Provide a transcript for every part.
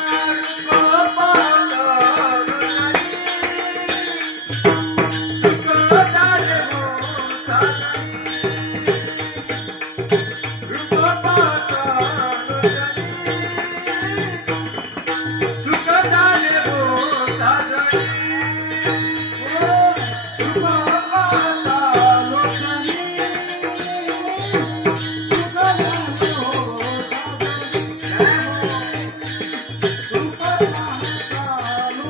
तो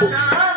Nana.